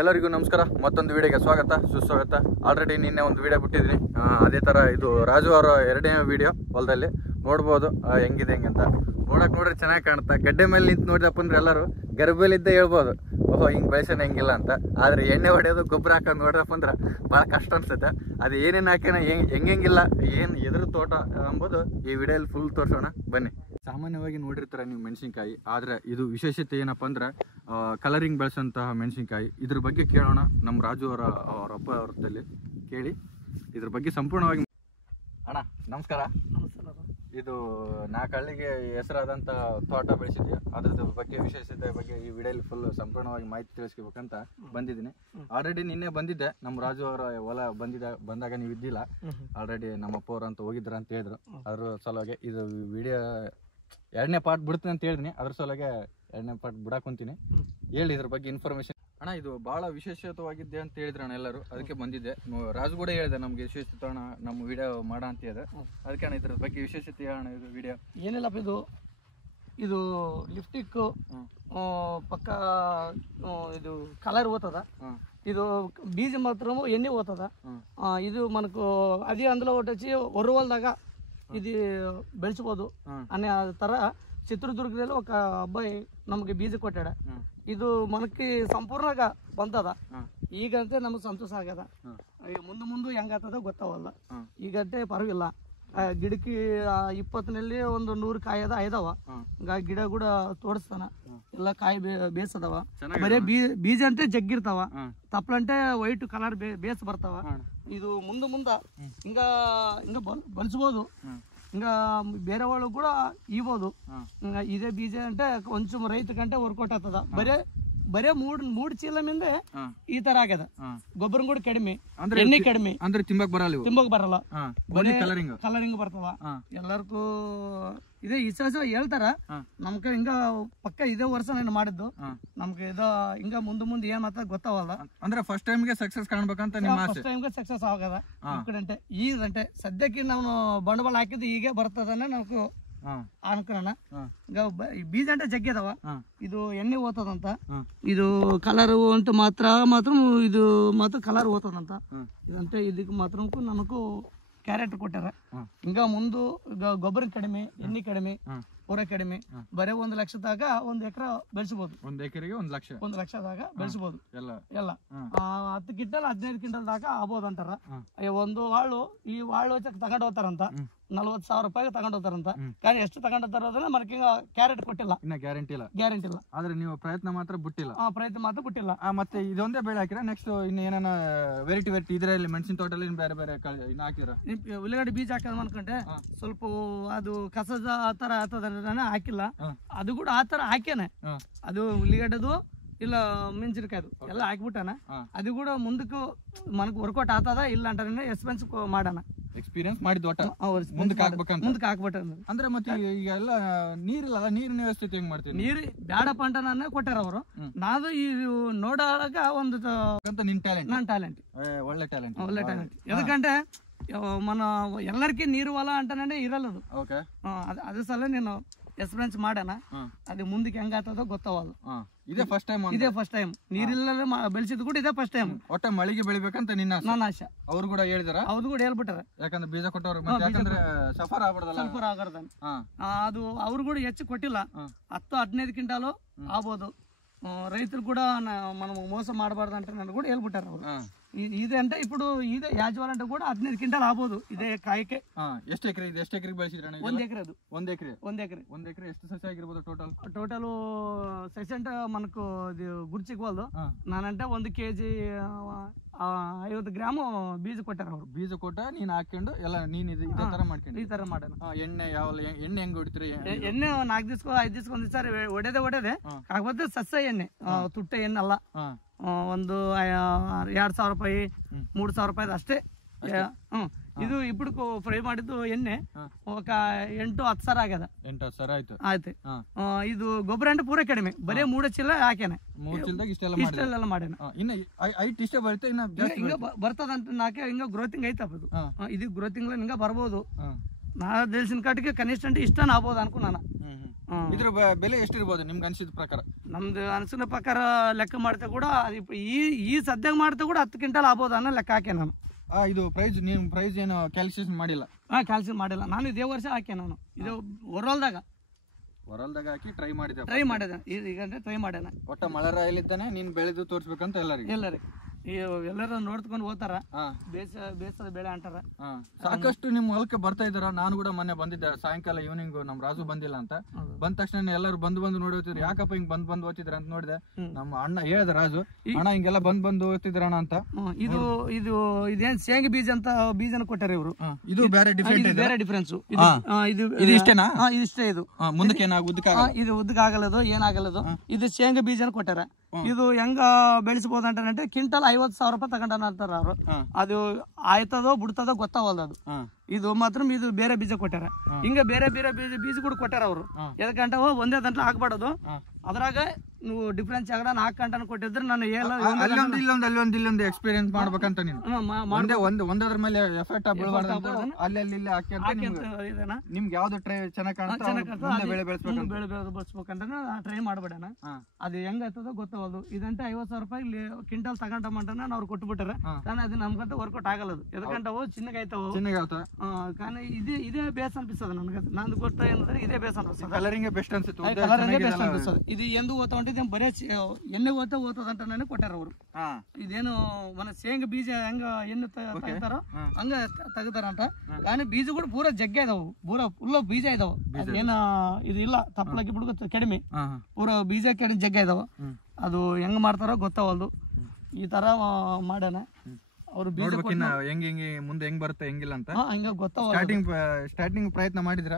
ಎಲ್ಲರಿಗೂ ನಮಸ್ಕಾರ. ಮತ್ತೊಂದು ವಿಡಿಯೋಗೆ ಸ್ವಾಗತ ಸುಸ್ವಾಗತ. ಆಲ್ರೆಡಿ ನಿನ್ನೆ ಒಂದು ವಿಡಿಯೋ ಬಿಟ್ಟಿದ್ದೀನಿ. ಅದೇ ಥರ ಇದು ರಾಜು ಅವರ ಎರಡನೇ ವಿಡಿಯೋ ಹೊಲದಲ್ಲಿ ನೋಡ್ಬೋದು ಹೆಂಗಿದೆ ಹೆಂಗೆ ಅಂತ. ನೋಡಕ್ಕೆ ನೋಡ್ರಿ ಚೆನ್ನಾಗಿ ಕಾಣುತ್ತೆ. ಗಡ್ಡೆ ಮೇಲೆ ನಿಂತು ನೋಡಿದಪ್ಪ ಅಂದ್ರೆ ಎಲ್ಲರೂ ಗರ್ಭದಲ್ಲಿದ್ದೇ ಹೇಳ್ಬೋದು ಓಹೋ ಹಿಂಗೆ ಬೆಳೆಸೋಣ ಹೆಂಗಿಲ್ಲ ಅಂತ. ಆದರೆ ಎಣ್ಣೆ ಹೊಡೆಯೋದು ಗೊಬ್ಬರ ಹಾಕೋದು ನೋಡ್ರಪ್ಪ ಅಂದ್ರೆ ಭಾಳ ಕಷ್ಟ ಅನ್ಸುತ್ತೆ. ಅದು ಏನೇನು ಹಾಕ್ಯಾನ ಹೆಂಗಿಲ್ಲ ಏನು ಎದುರು ತೋಟ ಅಂಬೋದು ಈ ವಿಡಿಯೋಲಿ ಫುಲ್ ತೋರಿಸೋಣ ಬನ್ನಿ. ಸಾಮಾನ್ಯವಾಗಿ ನೋಡಿರ್ತಾರೆ ನೀವು ಮೆಣಸಿನ್ಕಾಯಿ, ಆದರೆ ಇದು ವಿಶೇಷತೆ ಏನಪ್ಪ ಅಂದ್ರೆ ಕಲರಿಂಗ್ ಬೆಳೆಸೋಂತಹ ಮೆಣಸಿನ್ಕಾಯಿ. ಇದ್ರ ಬಗ್ಗೆ ಕೇಳೋಣ ನಮ್ಮ ರಾಜು ಅವರಪ್ಪ ಅವ್ರದಲ್ಲಿ ಕೇಳಿ ಇದ್ರ ಬಗ್ಗೆ ಸಂಪೂರ್ಣವಾಗಿ. ಅಣ್ಣ ನಮಸ್ಕಾರ. ಇದು 4 ಹಳ್ಳಿಗೆ ಹೆಸರಾದಂಥ ತೋಟ ಬೆಳೆಸಿದ್ಯಾ, ಅದ್ರದ್ದು ಬಗ್ಗೆ ವಿಶೇಷತೆ ಬಗ್ಗೆ ಈ ವಿಡಿಯೋಲಿ ಫುಲ್ ಸಂಪೂರ್ಣವಾಗಿ ಮಾಹಿತಿ ತಿಳಿಸ್ಕೋಬೇಕಂತ ಬಂದಿದ್ದೀನಿ. ಆಲ್ರೆಡಿ ನಿನ್ನೆ ಬಂದಿದ್ದೆ, ನಮ್ಮ ರಾಜು ಅವರ ಹೊಲ ಬಂದಾಗ ನೀವು ಇದ್ದಿಲ್ಲ. ಆಲ್ರೆಡಿ ನಮ್ಮ ಅಪ್ಪ ಅವ್ರು ಅಂತ ಹೋಗಿದ್ರ ಅಂತ ಹೇಳಿದ್ರು. ಅದ್ರ ಸಲುವಾಗಿ ಇದು ವಿಡಿಯೋ 2ನೇ ಪಾರ್ಟ್ ಬಿಡ್ತೀನಿ ಅಂತ ಹೇಳಿದ್ನಿ. ಅದ್ರ ಸಲುವಾಗಿ 2ನೇ ಪಾರ್ಟ್ ಬಿಡಾಕೊಂತೀನಿ. ಹೇಳಿ ಇದ್ರ ಬಗ್ಗೆ ಇನ್ಫಾರ್ಮೇಶನ್. ಅಣ್ಣ ಇದು ಭಾಳ ವಿಶೇಷವಾಗಿದ್ದೆ ಅಂತ ಹೇಳಿದ್ರಣ್ಣ ಎಲ್ಲರೂ, ಅದಕ್ಕೆ ಬಂದಿದ್ದೆ. ರಾಜು ಕೂಡ ಹೇಳಿದೆ ನಮ್ಗೆ ವಿಶೇಷತೆ ಅಣ್ಣ ನಮ್ಮ ವಿಡಿಯೋ ಮಾಡ ಅಂತ ಹೇಳಿದೆ. ಅದಕ್ಕೆ ಅಣ್ಣ ಇದ್ರ ಬಗ್ಗೆ ವಿಶೇಷತೆ ಅಣ್ಣ ಇದು ವಿಡಿಯೋ ಏನಿಲ್ಲಪ್ಪ. ಇದು ಲಿಫ್ಟಿಕ್ ಪಕ್ಕ ಇದು ಕಲರ್ ಓದ್ತದ. ಇದು ಬೀಜ ಮಾತ್ರ ಎಣ್ಣೆ ಓದ್ತದ. ಇದು మనకు అది అందులో ఒకటి వచ్చి ఒర్రవల్దాగా ఇది ಬೆಳೆಸಬಹುದು అనే ತರ చిత్రదుర్గದಲ್ಲಿ ఒక అబ్బాయి ನಮಗೆ ಬೀಜ ಕೊಟ್ಟಾಡ. ಇದು మనకి ಸಂಪೂರ್ಣగా ಬಂದದ. ಈಗಂತೆ ನಮಗೆ ಸಂತೋಷ ಆಗದ. ಮುಂದೆ ಹೆಂಗಾಗ್ತದ ಗೊತ್ತಾವಲ್ಲ. ಈಗಂತೆ ಪರವಿಲ್ಲ. ಗಿಡಕ್ಕೆ 20ನಲ್ಲಿ ಒಂದು 100 ಕಾಯಿ ಐದವ. ಗಿಡ ಕೂಡ ತೋಡಿಸ್ತಾನ. ಎಲ್ಲ ಕಾಯಿ ಬೇಸದವ. ಬರೇ ಬೀಜ ಅಂತೆ ಜಗ್ಗಿರ್ತಾವ. ತಪ್ಪಲಂಟೆ ವೈಟ್ ಕಲರ್ ಬೇಸ್ ಬರ್ತಾವ. ಇದು ಮುಂದೆ ಹಿಂಗ ಬಲಿಸ್ಬೋದು. ఇంకా ಬೇರೆ వాళ్ళు కూడా ఇవ్వదు. ఇదే బీజ అంటే కొంచెం రైతు కంటే వర్కౌట్ అవుతుందా. ಬರೇ ಮೂಡ್ ಚೀಲ ಮಿಂದೆ ಈ ತರ ಆಗ್ಯದ. ಗೊಬ್ಬರ ಕೂಡ ಕಡಿಮೆ, ಎಣ್ಣೆ ಕಡಿಮೆ, ಅಂದ್ರೆ ತಿಂಬಕ್ ಬರಲ್ಲ. ಕಲರಿಂಗ್ ಬರ್ತಾವ. ಎಲ್ಲರಿಗೂ ಇದೇ ವಿಶ್ವಾಸ ಹೇಳ್ತಾರ. ನಮ್ಗೆ ಹಿಂಗ ಪಕ್ಕ ಇದೇ ವರ್ಷ ನಾನು ಮಾಡಿದ್ದು. ನಮ್ಗೆ ಇದ ಹಿಂಗ ಮುಂದೆ ಏನ್ ಮಾತ್ರ ಗೊತ್ತಾವಲ್ಲ. ಅಂದ್ರೆ ಫಸ್ಟ್ ಟೈಮ್ಗೆ ಸಕ್ಸಸ್ ಕಾಣ್ಬೇಕಂತ ನಿಮ್ಮ ಆಸೆ. ಫಸ್ಟ್ ಟೈಮ್ಗೆ ಸಕ್ಸಸ್ ಆಗದ. ಈ ಗಂಟೆ ಸದ್ಯಕ್ಕೆ ನಾವು ಬಂಡವಾಳ ಹಾಕಿದ್ದು ಹೀಗೆ ಬರ್ತದನ್ನ ನಾವು ಅನ್ಕೋಣ. ಬೀಜ అంటే ಜಗ್ಗದವ. ಇದು ಎಣ್ಣೆ ಓದ್ತದಂತ. ಇದು ಕಲರ್ ಅಂತ ಮಾತ್ರ ಇದು ಮಾತ್ರ ಕಲರ್ ಓದ್ತದಂತ. ಇದಂತೆ ಇದಕ್ಕೆ ಮಾತ್ರ ನಮಗೂ ಕ್ಯಾರೆಟ್ ಕೊಟ್ಟಾರ. ಹಿಂಗ ಮುಂದು ಗೊಬ್ಬರ ಕಡಿಮೆ, ಎಣ್ಣೆ ಕಡಿಮೆ, ಪೂರ ಕಡಿಮೆ. ಬರೇ 1 ಲಕ್ಷದಾಗ 1 ಎಕರೆ ಬೆಳೆಸಬಹುದು. 1 ಎಕರೆಗೆ 1 ಲಕ್ಷ. 1 ಲಕ್ಷದಾಗ ಬೆಳೆಸಬಹುದು ಎಲ್ಲ 10 ಕ್ವಿಂಟಲ್ 15 ಕ್ವಿಂಟಲ್ ದಾకా ಆಗ್ಬೋದು ಅಂತಾರ. ಒಂದು ವಾಳು ಈ ವಾಳು ವಚ್ಚಕ್ಕೆ ತಗೊಂಡು ಹೋಗ್ತಾರಂತ. 40,000 ರೂಪಾಯಿಗೆ ತಗೊಂಡು ಹೋಗ್ತಾರಂತ. కానీ ಎಷ್ಟು ತಗೊಂಡು ಹೋಗ್ತಾರೋದನ್ನ మనకి ಕ್ಯಾರೆಟ್ ಕೊಟ್ಟಿಲ್ಲ. ಇನ್ನ ಗ್ಯಾರಂಟಿ ಇಲ್ಲ. ಆದ್ರೆ ನೀವು ಪ್ರಯತ್ನ ಮಾತ್ರ ಬಿಟ್ಟಿಲ್ಲ. ಮತ್ತೆ ಇದೊಂದೇ ಬೆಳೆ ಹಾಕಿರ ನೆಕ್ಸ್ಟ್ ಇನ್ನ ಏನಾನ ವೆರೈಟಿ ಇದ್ರಲ್ಲಿ ಮೆಣಸಿನ ತೋಟದಲ್ಲಿ ಬೇರೆ ಇನ್ನ ಹಾಕಿರ ಉಳ್ಳಾಗಡ್ಡಿ ಬೀಜ ಹಾಕೋದು ಅನ್ಕೊಂಡೆ. ಸ್ವಲ್ಪ ಅದು ಕಸದ ತರ ಆಗ್ತದ ಹಾಕಿಲ್ಲ. ಅದು ಕೂಡ ಆ ತರ ಹಾಕ್ಯಾನೆ. ಅದು ಉಳ್ಳಿಗಡ್ಡದು ಇಲ್ಲ ಮೆಣಸಿನಕಾಯ್ದು ಎಲ್ಲ ಹಾಕ್ಬಿಟ್ಟಾನ. ಅದು ಕೂಡ ಮುಂದಕ್ಕೆ మనకు ವರ್ಕೌಟ್ ಆಗ್ತದ ಇಲ್ಲ ಅಂತ ಎಕ್ಸ್ಪೆನ್ಸ್ ಮಾಡೋಣ. ಎಕ್ಸ್ಪೀರಿಯನ್ಸ್ ಮಾಡಿದ್ ಒಟ್ಟ ಮುಂದಕ್ಕೆ ಹಾಕ್ಬಿಟ್ಟ. ಅಂದ್ರೆ ಮತ್ತೆ ಈಗ ಎಲ್ಲ ನೀರಿಲ್ಲ, ನೀರಿನ ವ್ಯವಸ್ಥೆ ಹೆಂಗ್ ಮಾಡ್ತೀವಿ? ನೀರು ಬ್ಯಾಡಪ್ಪ ಅಂತ ನಾನು ಕೊಟ್ಟಾರ ಅವರು. ನಾನು ಈ ನೋಡಾಗ ಒಂದು ನನ್ನ ಟ್ಯಾಲೆಂಟ್ ಒಳ್ಳೆ ಟ್ಯಾಲೆಂಟ್. ఎందుకంటే మన ಎಲ್ಲರಿಗೂ ನೀರು ಹೊಲ ಅಂತಾನೆ ಇರಲ್ಲದು. ಅದ್ರ ಸಲ ನೀನು ಎಕ್ಸ್ಪೀರಿಯನ್ಸ್ ಮಾಡೋಣ. ಅದು ಮುಂದಕ್ಕೆ ಹೆಂಗಾಗ್ತದೋ ಗೊತ್ತಾವಲ್ಲ. ಇದೇ ಫಸ್ಟ್ ಟೈಮ್ ನೀರಿಲ್ಲ ಬೆಳೆಸಿದ್ ಕೂಡ ಇದೇ ಫಸ್ಟ್ ಟೈಮ್. ಒಟ್ಟ ಮಳಿಗೆ ಬೆಳಿಬೇಕಂತ ನನ್ನ ಆಸೆ. ಅವ್ರು ಕೂಡ ಹೇಳಿದಾರ, ಅವ್ರು ಕೂಡ ಹೇಳ್ಬಿಟ್ಟಾರ. ಯಾಕಂದ್ರೆ ಬೀಜ ಕೊಟ್ಟವ್ರು ಯಾಕಂದ್ರೆ ಸಫರ್ ಆಗ್ಬಾರ್ದ. ಅದು ಅವ್ರು ಕೂಡ ಹೆಚ್ಚು ಕೊಟ್ಟಿಲ್ಲ. 10-15 ಕ್ವಿಂಟಾಲು ಆಗ್ಬೋದು. ರೈತರು ಕೂಡ మనం మోస ಮಾಡಬಾರ್ದು ಅಂತ ನಾನು ಕೂಡ ಹೇಳ್ಬಿಟ್ಟಾರ ಅವರು. ಇದೆ అంటే ఇప్పుడు ఇదే యాజమాన్ అంటే కూడా 15 క్వింటాల్ ಆಗ್ಬೋದು ಇದೇ ಕಾಯಿಕೆ. ಎಷ್ಟು ಎಕರೆ ಬೆಳೆಸಿದ್ರಣ್ಣ? 1 ಎಕರೆ. 1 ಎಕರೆ ಎಷ್ಟು ಸಸಿ ಆಗಿರ್ಬೋದು ಟೋಟಲ್ ಸಸಿ అంటే మనకు ಗುರ್ಚಿಕ್ವಲ್ದು. ನಾನಂటే 1 kg 50 ಗ್ರಾಮ್ ಬೀಜ ಕೊಟ್ಟಾರ ಅವರು. ಬೀಜ ಕೊಟ್ಟ ನೀನ್ ಹಾಕೊಂಡು ಎಲ್ಲ ನೀನ್ ಇದೇ ತರ ಮಾಡ್ಕೊಂಡು ಈ ತರ ಮಾಡೋಣ. ಎಣ್ಣೆ ಹೆಂಗ್ ಹೊಡಿತೀರಿ? ಎಣ್ಣೆ 4 ದಿವಸ 5 ದಿವಸ ಒಂದ್ ಸಾರಿ ಹೊಡೆದೆ. ಕಾకపోతే ಸಸ್ಯ ಎಣ್ಣೆ, ತುಟ್ಟ ಎಣ್ಣೆ ಅಲ್ಲ. ಒಂದು 2,000 ರೂಪಾಯಿ 3,000 ರೂಪಾಯಿ ಅಷ್ಟೇ. ಇದು ఇప్పుడు ಫ್ರೈ ಮಾಡಿದ್ದು ಎಣ್ಣೆ ఒక 8-10 ಸಾವಿರ ಆಗ್ಯದ. 8-10 ಸಾವಿರ ಆಯ್ತು. ಇದು ಗೊಬ್ಬರ అంటే ಪೂರ ಕಡಿಮೆ, ಬರೇ 3 ಚೀಲ ಹಾಕ್ಯಾನೆ. 3 ಚೀಲದಾಗ ಇಷ್ಟೆಲ್ಲ ಮಾಡ್ಯಾನ. ಇನ್ನ ಐಟ್ ಇಷ್ಟೇ ಬರುತ್ತೆ, ಇನ್ನ ಹಿಂಗ ಬರ್ತದಂತ ನಾಕೆ ಹಿಂಗ ಗ್ರೋತಿಂಗ್ ಐತಪ್ಪ. ಇದು ಗ್ರೋತಿಂಗ್ ಹಿಂಗ ಬರ್ಬೋದು. ನಾ తెలిసిన కాటికి కనిష్ట అంటే ఇష్టాన్ని ಆಗ್ಬೋದು ಅನ್ಕೊ ನಾನು. ಇದ್ರ ಬೆಲೆ ಎಷ್ಟಿರ್ಬೋದು ನಿಮ್ಗೆ ಅನ್ಸಿದ ಪ್ರಕಾರ? ನಮ್ದು ಅನ್ಸಿನ ಪ್ರಕಾರ ಲೆಕ್ಕ ಮಾಡ್ತಾ ಕೂಡ ಈ ಸದ್ಯಕ್ಕೆ ಮಾಡ್ತಾ ಕೂಡ 10 ಕ್ವಿಂಟಲ್ ಆಗ್ಬೋದು ಅನ್ನೋ ಲೆಕ್ಕ ಹಾಕೆ ನಾನು. ಇದು ಪ್ರೈಸ್ ನೀವು ಪ್ರೈಸ್ ಏನು ಕ್ಯಾಲ್ಕುಲೇಷನ್ ಮಾಡಿಲ್ಲ? ಕ್ಯಾಲ್ಸಿಯಂ ಮಾಡಿಲ್ಲ ನಾನು. ಇದೇ ವರ್ಷ ಹಾಕೆ ನಾನು ಇದು ಹೊರಲ್ದಾಗ ಹಾಕಿ ಟ್ರೈ ಮಾಡಿದೆ ಈಗ ಟ್ರೈ ಮಾಡ್ಯಾನ. ಒಟ್ಟ ಮಳೆರಾಯಲ್ಲಿದ್ದಾನೆ ನೀನ್ ಬೆಳೆದು ತೋರಿಸ್ಬೇಕಂತ ಎಲ್ಲರಿಗೂ ಎಲ್ಲರೂ ನೋಡ್ಕೊಂಡು ಹೋಗ್ತಾರ. ಬೇಸದ ಬೆಳೆ ಅಂತಾರ. ಸಾಕಷ್ಟು ನಿಮ್ ಹೊಲಕ್ಕೆ ಬರ್ತಾ ಇದಾರ. ನಾನು ಕೂಡ ಮೊನ್ನೆ ಬಂದಿದ್ದೆ ಸಾಯಂಕಾಲ ಈವ್ನಿಂಗ್. ನಮ್ ರಾಜು ಬಂದಿಲ್ಲ ಅಂತ ಬಂದ ತಕ್ಷಣ ಎಲ್ಲರೂ ಬಂದು ನೋಡಿ ಹೋಗ್ತಿದ್ರು. ಯಾಕಪ್ಪ ಹಿಂಗ್ ಬಂದ್ ಓದ್ತಿದ್ರ ಅಂತ ನೋಡಿದೆ. ನಮ್ಮ ಅಣ್ಣ ಹೇಳ್ದ ರಾಜು, ಅಣ್ಣ ಹಿಂಗೆಲ್ಲ ಬಂದು ಓದ್ತಿದ್ರಣ್ಣ ಅಂತ. ಇದು ಇದೇನ್ ಶೇಂಗ ಬೀಜ ಅಂತ ಬೀಜನ ಕೊಟ್ಟಾರ ಇವರು. ಇದು ಬೇರೆ ಡಿಫ್ರೆನ್ಸ್. ಇದು ಇಷ್ಟೇನಾ? ಇಷ್ಟೇ. ಇದು ಮುಂದಕ್ಕೆ ಇದು ಉದ್ದಕ್ಕೆ ಆಗಲ್ಲದು ಏನಾಗಲ್ಲದು. ಇದು ಶೇಂಗ ಬೀಜನ ಕೊಟ್ಟಾರ. ಇದು ಹೆಂಗ ಬೆಳೆಸಬಹುದು ಅಂತ ಕ್ವಿಂಟಲ್ 50,000 ರೂಪಾಯಿ ತಗೊಂಡಾನ ಅಂತಾರ ಅವ್ರು. ಅದು ಆಯ್ತದೋ ಬಿಡ್ತದೋ ಗೊತ್ತಾವಲ್ದ ಅದು. ಇದು ಮಾತ್ರ ಇದು ಬೇರೆ ಬೀಜ ಕೊಟ್ಟಾರ. ಹಿಂಗ ಬೇರೆ ಬೇರೆ ಬೀಜ ಕೂಡ ಕೊಟ್ಟಾರ ಅವರು. ಎದಕ್ಕಂಟ ಒಂದೇ ದಂಟ್ಲ ಹಾಕ್ಬಾರ್ದು. ಅದ್ರಾಗ ನೀವು ಡಿಫ್ರೆನ್ಸ್ ಆಗಡ 4 ಗಂಟೆ ಕೊಟ್ಟಿದ್ರೆ ನಾನು ಇಲ್ಲೊಂದು ಎಕ್ಸ್ಪೀರಿಯನ್ಸ್ ಮಾಡ್ಬೇಕಂತ ನೀನು ಒಂದದ್ರ ಮೇಲೆ ಎಫೆಕ್ಟ್ ನಿಮ್ಗೆ ಯಾವ್ದು ಟ್ರೈ ಚೆನ್ನಾಗಿ ಕಾಣುತ್ತೆ ಬೆಳೆ ಬೆಳೆಸ್ಬೇಕಂತ ಟ್ರೈ ಮಾಡ್ಬೇಡಣ. ಅದು ಹೆಂಗಾಯ್ತದೋ ಗೊತ್ತಾಗಲ್ದು. ಇದಂటే 50,000 ರೂಪಾಯಿ ಕ್ವಿಂಟಲ್ ತಗೊಂಡ ಮಟನ ಅವ್ರು ಕೊಟ್ಬಿಟ್ಟಾರ. కానీ ಅದು ನಮ್ಗಂತ ವರ್ಕೌಟ್ ಆಗಲ್ಲದು. ಎದಕ್ಕಂಟವು ಚಿನ್ನಗಾಯ್ತಾವ. కానీ ಇದೇ ಬೇಸ್ ಅನ್ಪಿಸ್ತದ ನನಗೆ. ನಂದು ಗೊತ್ತ ಏನಂದ್ರೆ ಇದೇ ಬೇಸ್ ಅನ್ಪಿಸ್ತದೆ. ಕಲರಿಂಗ್ ಬೆಸ್ಟ್ ಅನ್ಸುತ್ತೆ. ಇದು ಎಂದು ಓದ್ತಾ ಬರೇ ಎಣ್ಣೆ ಓದ್ತದಂತ ನನಗೆ ಕೊಟ್ಟಾರ ಅವರು. ಇದೇನು ಶೇಂಗ ಬೀಜ ಹೆಂಗ ಎಣ್ಣೆ ತೆಗಿತಾರೋ ಹಂಗ ತೆಗತಾರಂತ. కానీ ಬೀಜ ಕೂಡ ಪೂರಾ ಜಗ್ಗೆ ಇದಾವು. ಪೂರಾ ಫುಲ್ ಬೀಜ ಇದಾವ. ಏನ ಇದು ಇಲ್ಲ ತಪ್ಪಲಾಗಿ ಬಿಡುತ್ತೆ ಕಡಿಮೆ. ಪೂರಾ ಬೀಜ ಕಡಿಮೆ ಜಗ್ಗೆ ಇದಾವ. ಅದು ಹೆಂಗ್ ಮಾಡ್ತಾರೋ ಗೊತ್ತಾವಲ್ದು. ಈ ತರ ಮಾಡ್ಯಾನ ಅವ್ರು. ಹೆಂಗ್ ಮುಂದೆ ಹೆಂಗ್ ಬರುತ್ತೆ ಹೆಂಗಿಲ್ಲ ಅಂತ ಹಂಗ ಗೊತ್ತಾವ. ಸ್ಟಾರ್ಟಿಂಗ್ ಪ್ರಯತ್ನ ಮಾಡಿದ್ರ